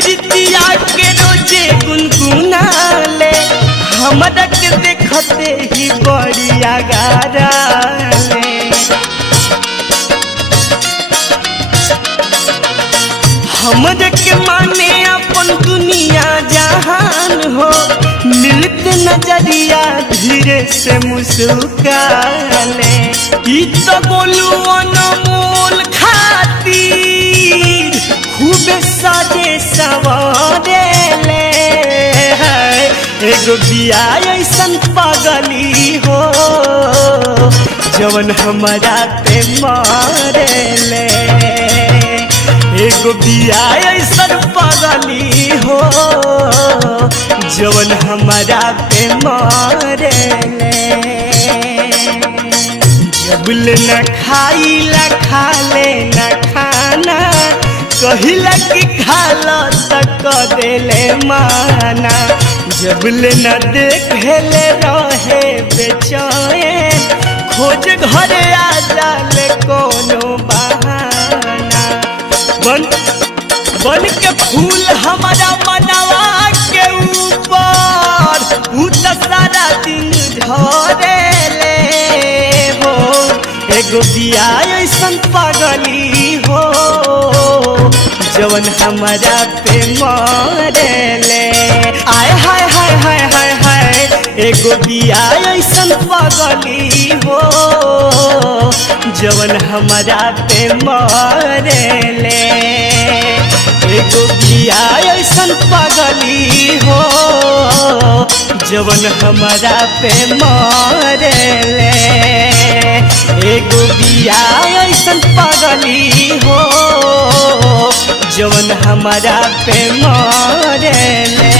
प्रीतिया के रोजे गुनगुना ले हमरा के देखते ही बड़ी आगारा ले। हमरा के माने अपन दुनिया जहान हो, मिलते नजरिया धीरे से मुस्काले। ई तो बोलू अनमोल खातिर खूबे साजे सवारे ले। एगो बिया ऐसन पागली हो जवन हमारा पे मारे ले। एगो बिया ऐसन पागली हो जवन हमारा पे मारे ले। जबल न खाइला खा ले न खाना, कहिला कि खाला तक देले माना। जबल न देखेले रहे बेचैन, खोज घरे आ जाले कोनो बहाना। बन के फूल हमारा मनवा के ऊपर उ तो सारा दिन झरे ले हो। एगो बिया ऐसन पागली हो जवन हमारा पे मारे ले। आय हाय हाय हाय हाय हाय, एगो बिया ऐसन पागली हो जवन हमारा पे मारे ले। एगो बिया ऐसन पागली हो जवन हमारा पे मारे ले। एगो बिया ऐसन पागली हो जवन हमारा पे मारे ले।